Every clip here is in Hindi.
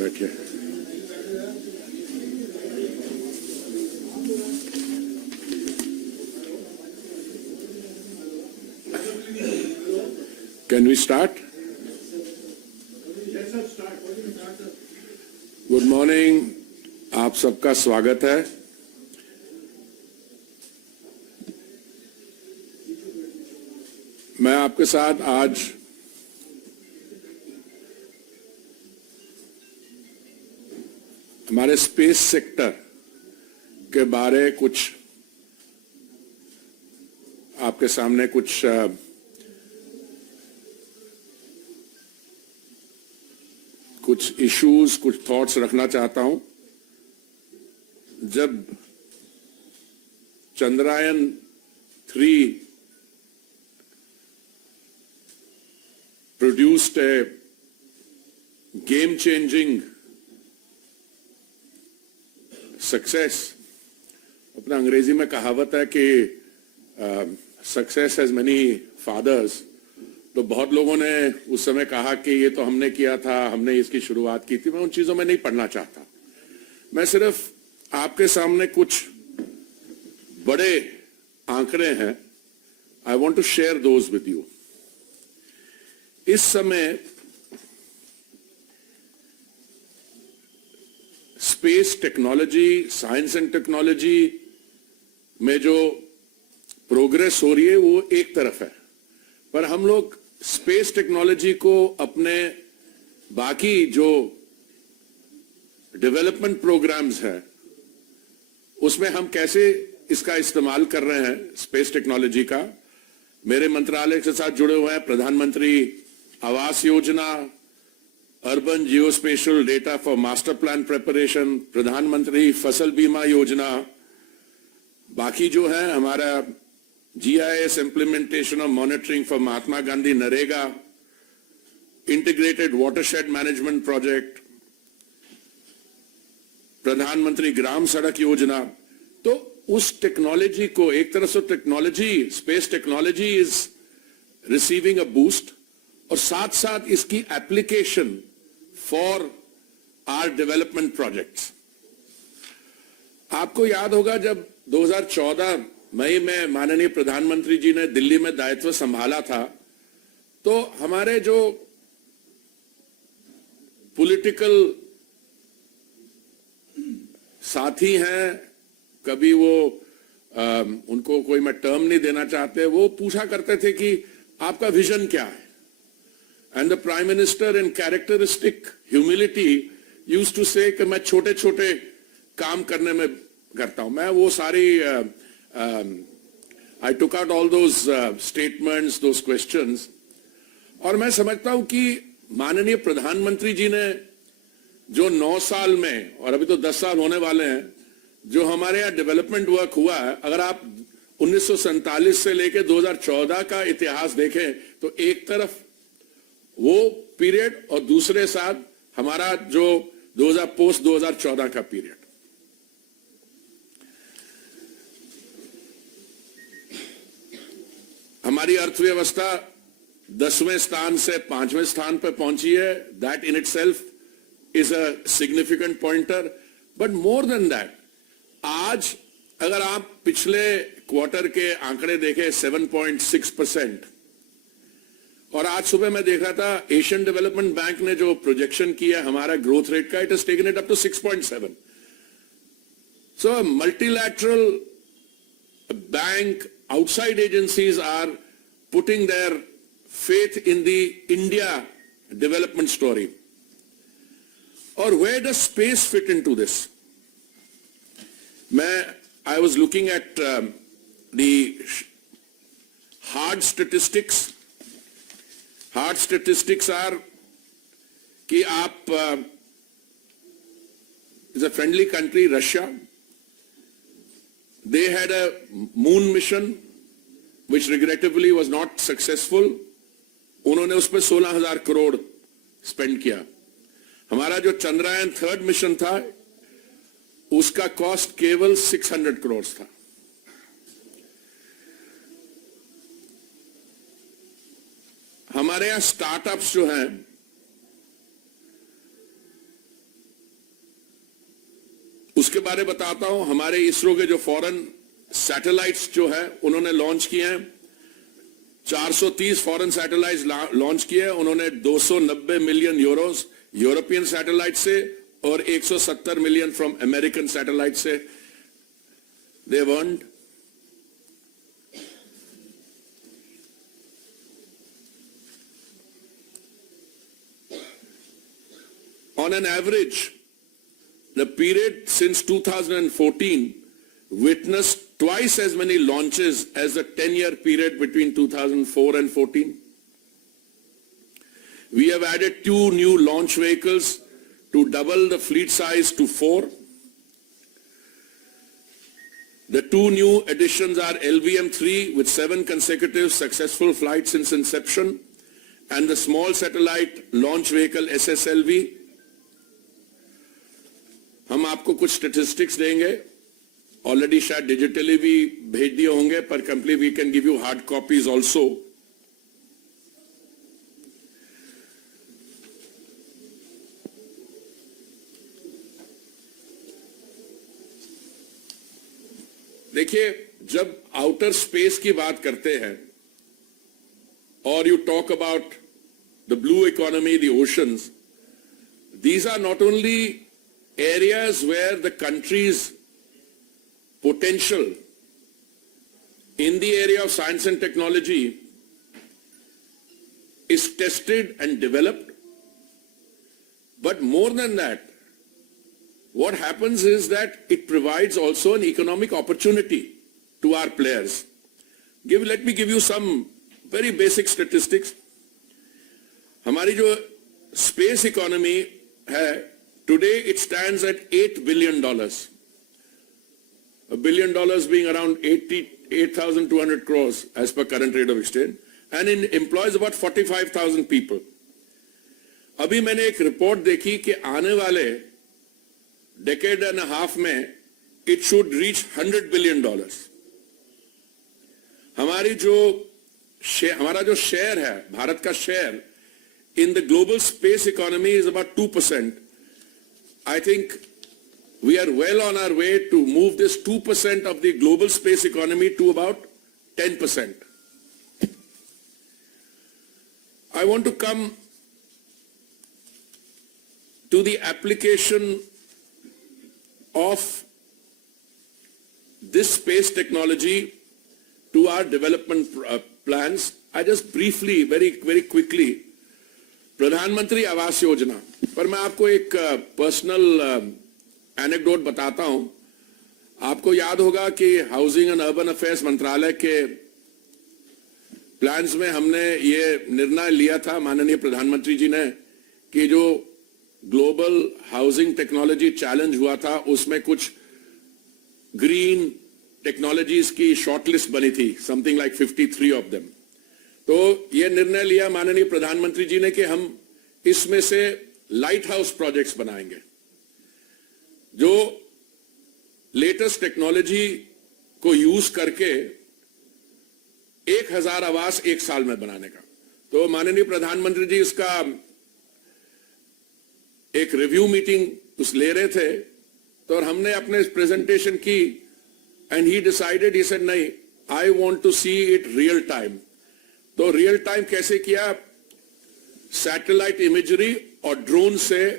बैठिए। Can we start? Good morning, आप सबका स्वागत है। मैं आपके साथ आज हमारे स्पेस सेक्टर के बारे आपके सामने कुछ इश्यूज, कुछ थॉट्स रखना चाहता हूं। जब Chandrayaan 3 produced a game changing success, अपना अंग्रेजी में कहावत है कि सक्सेस हैज मेनी फादर्स, तो बहुत लोगों ने उस समय कहा कि ये तो हमने किया था, हमने इसकी शुरुआत की थी। मैं उन चीजों में नहीं पढ़ना चाहता। मैं सिर्फ आपके सामने कुछ बड़े आंकड़े हैं, I want to share those with you. इस समय space technology, science and technology में जो प्रोग्रेस हो रही है वो एक तरफ है, पर हम लोग स्पेस टेक्नोलॉजी को अपने बाकी जो डेवलपमेंट प्रोग्राम्स हैं उसमें हम कैसे इसका इस्तेमाल कर रहे हैं। स्पेस टेक्नोलॉजी का मेरे मंत्रालय के साथ जुड़े हुए हैं प्रधानमंत्री Awas Yojana, urban geospatial data for master plan preparation, प्रधानमंत्री फसल बीमा योजना, बाकी जो है हमारा GIS implementation of monitoring for Mahatma Gandhi Narega, integrated watershed management project, प्रधानमंत्री ग्राम सड़क योजना। तो उस टेक्नोलॉजी को एक तरह से technology, space technology is receiving a boost, और साथ साथ इसकी application for our development projects. आपको याद होगा जब 2014 मई में माननीय प्रधानमंत्री जी ने दिल्ली में दायित्व संभाला था, तो हमारे जो पॉलिटिकल साथी हैं, कभी वो उनको कोई मैं टर्म नहीं देना चाहते, वो पूछा करते थे कि आपका विजन क्या है। And the prime minister in characteristic humility used to say कि मैं छोटे छोटे काम करने में करता हूं। मैं वो सारी I took out all those statements, those questions, और मैं समझता हूं कि माननीय प्रधानमंत्री जी ने जो 9 साल में, और अभी तो 10 साल होने वाले हैं, जो हमारे यहाँ डेवलपमेंट वर्क हुआ है, अगर आप 1947 से लेकर 2014 का इतिहास देखें तो एक तरफ वो पीरियड और दूसरे साथ हमारा जो पोस्ट 2014 का पीरियड। हमारी अर्थव्यवस्था 10वें स्थान से 5वें स्थान पर पहुंची है। That in itself is a significant pointer, but more than that, आज अगर आप पिछले क्वार्टर के आंकड़े देखें 7.6%, और आज सुबह मैं देखा था एशियन डेवलपमेंट बैंक ने जो प्रोजेक्शन किया हमारा ग्रोथ रेट का, it has taken it up to 6.7। So multilateral bank, outside agencies are putting their faith in the India development story. Or where does space fit into this? I was looking at the hard statistics. Hard statistics are कि आप is a friendly country, Russia. They had a moon mission which regrettably was not successful. उन्होंने उस पर 16,000 करोड़ स्पेंड किया। हमारा जो चंद्रयान 3 मिशन था उसका कॉस्ट केवल 600 करोड़ था। हमारे यहां स्टार्टअप्स जो हैं उसके बारे में बताता हूं। हमारे इसरो के जो फॉरेन सैटेलाइट्स जो है उन्होंने लॉन्च किए हैं, 430 फॉरेन सैटेलाइट्स लॉन्च किए हैं उन्होंने। 290 मिलियन यूरोस यूरोपियन सैटेलाइट से और 170 मिलियन फ्रॉम अमेरिकन सैटेलाइट से दे earned. On an average, the period since 2014 witnessed twice as many launches as the 10-year period between 2004 and 14. We have added 2 new launch vehicles to double the fleet size to 4. The 2 new additions are LVM-3 with 7 consecutive successful flights since inception and the small satellite launch vehicle SSLV. हम आपको कुछ स्टैटिस्टिक्स देंगे, ऑलरेडी शायद डिजिटली भी भेज दिए होंगे, पर complete we can give you hard copies also. देखिए, जब आउटर स्पेस की बात करते हैं और you talk about the blue economy, the oceans, these are not only areas where the country's potential in the area of science and technology is tested and developed. But more than that, what happens is that it provides also an economic opportunity to our players. Let me give you some very basic statistics. हमारी जो space economy है, today it stands at $8 billion. $1 billion being around 8,200 crores as per current rate of exchange, and it employs about 45,000 people. अभी मैंने एक रिपोर्ट देखी कि आने वाले decade and a half में it should reach $100 billion. हमारा जो शेयर है, भारत का share in the global space economy is about 2%. I think we are well on our way to move this 2% of the global space economy to about 10%. I want to come to the application of this space technology to our development plans. I just briefly, very quickly, प्रधानमंत्री आवास योजना पर मैं आपको एक पर्सनल एनेक्डोट बताता हूं। आपको याद होगा कि हाउसिंग एंड अर्बन अफेयर्स मंत्रालय के प्लान्स में हमने ये निर्णय लिया था, माननीय प्रधानमंत्री जी ने, कि जो ग्लोबल हाउसिंग टेक्नोलॉजी चैलेंज हुआ था उसमें कुछ ग्रीन टेक्नोलॉजीज की शॉर्टलिस्ट बनी थी, समथिंग लाइक 53 ऑफ देम। तो ये निर्णय लिया माननीय प्रधानमंत्री जी ने कि हम इसमें से लाइट हाउस प्रोजेक्ट्स बनाएंगे, जो लेटेस्ट टेक्नोलॉजी को यूज करके 1000 आवास 1 साल में बनाने का। तो माननीय प्रधानमंत्री जी इसका एक रिव्यू मीटिंग ले रहे थे, तो और हमने अपने प्रेजेंटेशन की, and he decided, he said नहीं, I want to see it real time. तो रियल टाइम कैसे किया? सैटेलाइट इमेजरी और ड्रोन से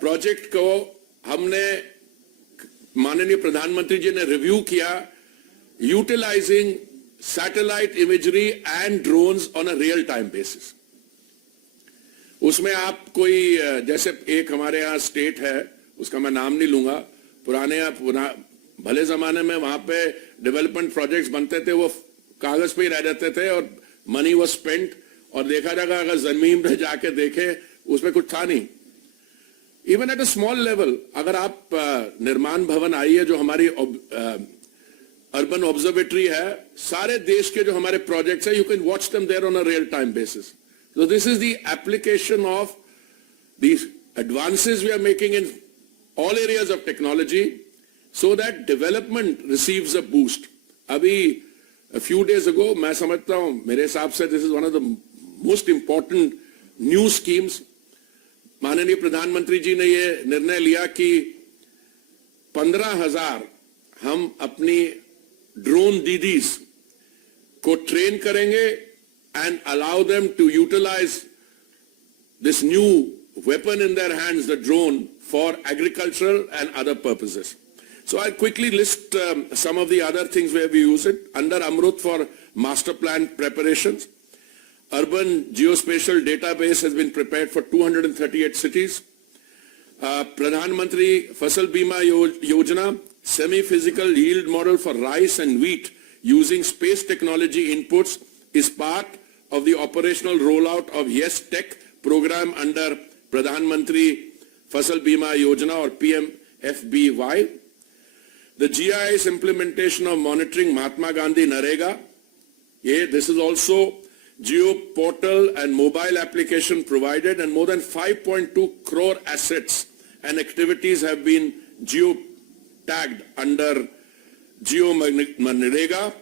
प्रोजेक्ट को हमने, माननीय प्रधानमंत्री जी ने रिव्यू किया, utilising satellite imagery and drones on a real time basis. उसमें आप कोई, जैसे एक हमारे यहाँ स्टेट है, उसका मैं नाम नहीं लूंगा, भले जमाने में वहां पे डेवलपमेंट प्रोजेक्ट्स बनते थे, वो कागज पे ही रह जाते थे और मनी वॉज स्पेंट, और देखा जाएगा अगर जमीन पे जाके देखे उसमें कुछ था नहीं। Even at a small level, अगर आप निर्माण भवन आइए, जो हमारी अर्बन ऑब्जर्वेटरी है, सारे देश के जो हमारे प्रोजेक्ट्स है, you can watch them there on a real time basis. So this is the application of these advances we are making in all areas of technology, so that development receives a boost. अभी a few days ago, मैं समझता हूं, मेरे हिसाब से this is one of the most important new schemes. माननीय प्रधानमंत्री जी ने ये निर्णय लिया कि 15,000 हम अपनी ड्रोन दीदीज को ट्रेन करेंगे and allow them to utilize this new weapon in their hands, the drone, for agricultural and other purposes. So I'll quickly list some of the other things where we use it. Under Amrut for master plan preparations, urban geospatial database has been prepared for 238 cities. Pradhan Mantri Fasal Bima Yojana, semi-physical yield model for rice and wheat using space technology inputs is part of the operational rollout of Yes Tech program under Pradhan Mantri Fasal Bima Yojana or PMFBY. The GIS implementation of monitoring Mahatma Gandhi Narega. This is also Geo portal and mobile application provided, and more than 5.2 crore assets and activities have been geo-tagged under Geo Manrega.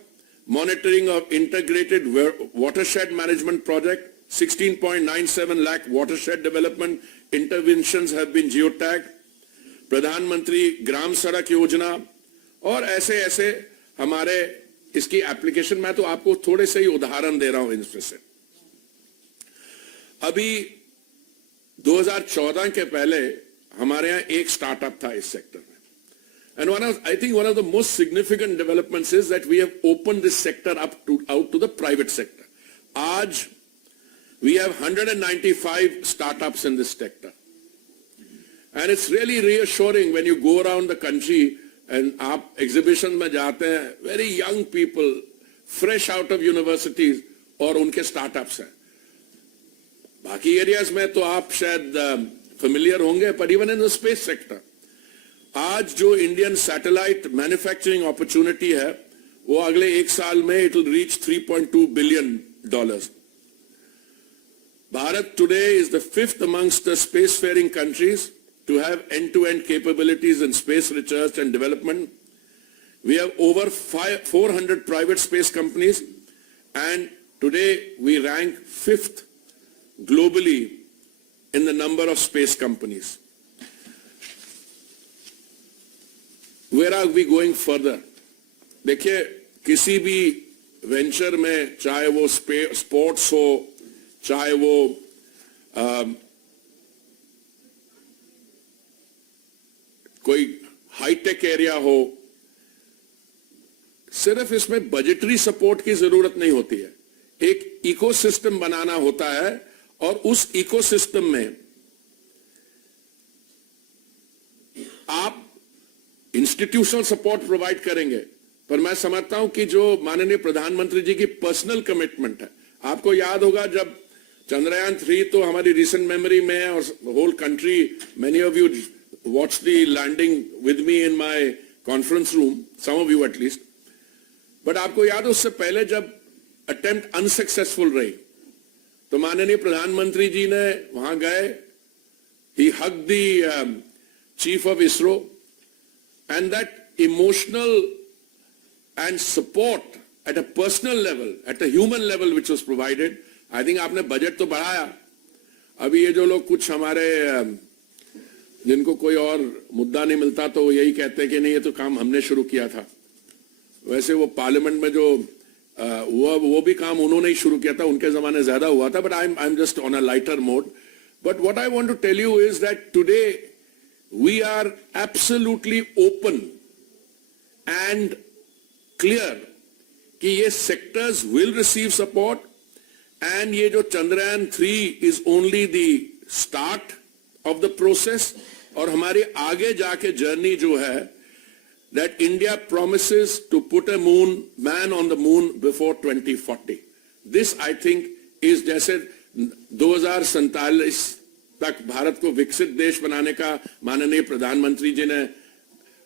Monitoring of integrated watershed management project, 16.97 lakh watershed development interventions have been geotagged. Pradhan Mantri Gram Sadak Yojana और ऐसे ऐसे हमारे इसकी एप्लीकेशन, मैं तो आपको थोड़े से ही उदाहरण दे रहा हूं इनमें से। अभी 2014 के पहले हमारे यहाँ एक स्टार्टअप था इस सेक्टर में, and I think one of the most significant developments is that we have opened this sector out to the private sector. आज we have 195 startups in this sector, and it's really reassuring when you go around the country and आप exhibition में जाते हैं, very young people fresh out of universities और उनके startups हैं। बाकी areas में तो आप शायद familiar होंगे, पर even in the space sector आज जो इंडियन सैटेलाइट मैन्युफैक्चरिंग अपॉर्चुनिटी है वो अगले एक साल में it will reach $3.2 billion. Bharat today is the fifth amongst the spacefaring countries to have end-to-end capabilities in space research and development. We have over 400 private space companies, and today we rank 5th globally in the number of space companies. Where are we going further? देखिए, किसी भी वेंचर में, चाहे वो स्पोर्ट्स हो, चाहे वो कोई हाईटेक एरिया हो, सिर्फ इसमें बजटरी सपोर्ट की जरूरत नहीं होती है, एक इकोसिस्टम बनाना होता है, और उस इकोसिस्टम में आप इंस्टीट्यूशनल सपोर्ट प्रोवाइड करेंगे। पर मैं समझता हूं कि जो माननीय प्रधानमंत्री जी की पर्सनल कमिटमेंट है, आपको याद होगा जब चंद्रयान 3 तो हमारी रिसेंट मेमोरी में है, और whole country, many of you watched the landing with me in my conference room, some of you at least. But आपको याद है उससे पहले जब attempt unsuccessful रही, तो माननीय प्रधानमंत्री जी ने वहां गए, he hugged the chief of ISRO, and that emotional and support at a personal level, at a human level which was provided, I think आपने बजट तो बढ़ाया। अभी ये जो लोग कुछ हमारे जिनको कोई और मुद्दा नहीं मिलता तो वो यही कहते हैं कि नहीं ये तो काम हमने शुरू किया था, वैसे वो पार्लियामेंट में जो वो भी काम उन्होंने ही शुरू किया था, उनके जमाने ज्यादा हुआ था। But I am just on a lighter mode. But what I want to tell you is that today we are absolutely open and clear कि ये sectors will receive support, and ये जो Chandrayaan 3 is only the start of the process, और हमारी आगे जाके जर्नी जो है, that India promises to put a man on the moon before 2040. This I think is जैसे 2047 तक भारत को विकसित देश बनाने का माननीय प्रधानमंत्री जी ने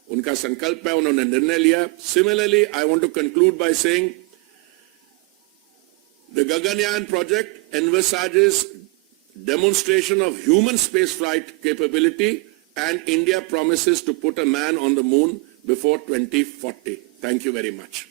उनका संकल्प है, उन्होंने निर्णय लिया। Similarly, I want to conclude by saying the Gaganyaan project envisages demonstration of human spaceflight capability, and India promises to put a man on the moon before 2040. Thank you very much.